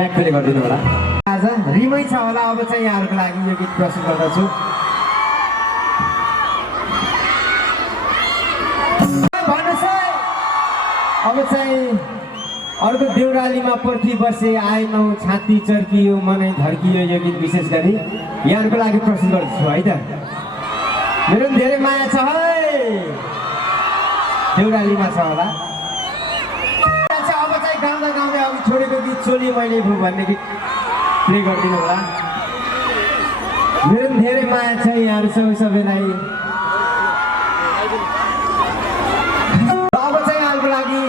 track play गरिदिनु होला आज रिमै छ होला अब चाहिँ यहाँहरूको लागि यो गीत प्रस्तुत गर्दछु भन्नुहोस् है अब चाहिँ अर्को देउरालीमा पर्खी बसे आएनौ छाती चर्कियो मनै धर्कियो यो गीत विशेष गरी यहाँहरूको लागि प्रस्तुत गर्दछु है त मेरो पनि धेरै माया छ है देउरालीमा छ होला अब चाहिँ गाउँदा गाउँदै अघि छोडेको गीत चोली मैले भू भन्ने गीत प्ले गरिदिनु होला मेरो पनि धेरै माया छ यहाँहरू सबैलाई अब चाहिँ यहाँहरूको लागि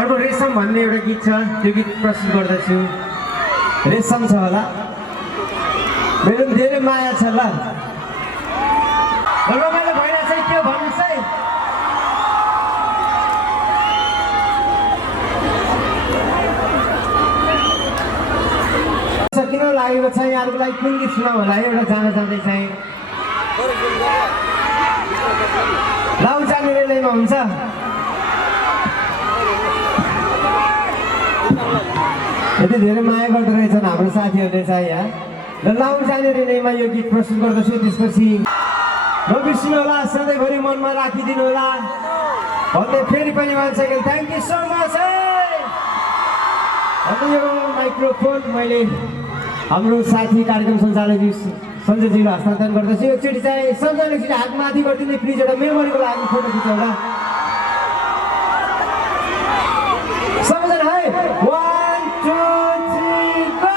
अर्को रेशम भन्ने एउटा गीत छ त्यो गीत प्रस्तुत गर्दछु रेशम छ होला मेरो पनि धेरै माया छ ल रमाइलो भइरहेछ के भन्नुहोस् है किन लागेको छ यहाँहरूको लागि कुन गीत सुनाऊ होला एउटा जाँदै चाहिँ लाउ जाने रेलैमा हुन्छ यति धेरै माया गर्दो रहेछन् हाम्रो साथीहरूले चाहिँ यहाँ र लाउ जाने रेलैमा यो गीत प्रस्तुत गर्दछु त्यसपछि नबिर्सिनु होला सधैँभरि मनमा राखिदिनु होला भन्दै फेरि पनि भन्छ कि थ्याङ्क यू सो मच है अन्त यो माइक्रोफोन मैले हाम्रो साथी कार्यक्रम सञ्चालकज्यू सञ्जयजीलाई हस्तान्तरण गर्दछु एकचोटि चाहिँ सञ्जय एकचोटि हात माथि गरिदिने प्लिज एउटा मेमोरीको लागि फोटो खिचाउँला सबैजना है 1 2 3 गो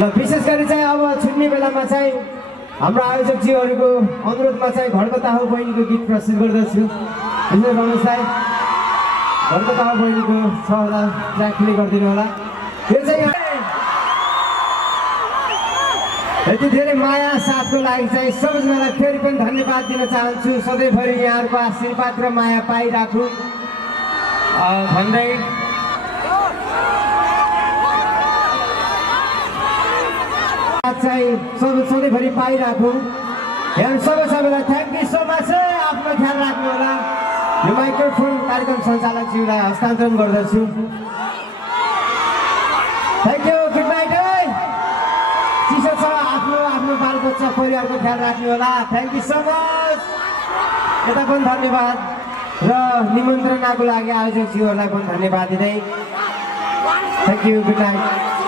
ल विशेष गरी चाहिँ अब छुट्ने बेलामा चाहिँ हाम्रो आयोजकज्यूहरूको अनुरोधमा चाहिँ घरको ताहो बहिनीको गीत प्रस्तुत गर्दछु रमेशलाई घरको ताहो बहिनीको छ होला ट्र्याक प्ले गरिदिनु होला यो चाहिँ यति धेरै माया साथको लागि चाहिँ सबैजनालाई फेरि पनि धन्यवाद दिन चाहन्छु सधैँभरि यहाँहरूको आशीर्वाद र माया पाइराखौँ भन्दै चाहिँ सधैँभरि पाइराखौँ यहाँ सबैलाई थ्याङ्क यू सो मच है आफ्नो ख्याल राख्नु होला यो माइक्रोफोन कार्यक्रम सञ्चालकज्यूलाई हस्तान्तरण गर्दछु थ्याङ्क यू गुड नाइट है चिसो छ आफ्नो बाल बच्चा परिवारको ख्याल राख्नु होला थ्याङ्क यू सो मच यता पनि धन्यवाद र निमन्त्रणाको लागि आयोजकज्यूहरूलाई पनि धन्यवाद दिँदै थ्याङ्क यू गुड नाइट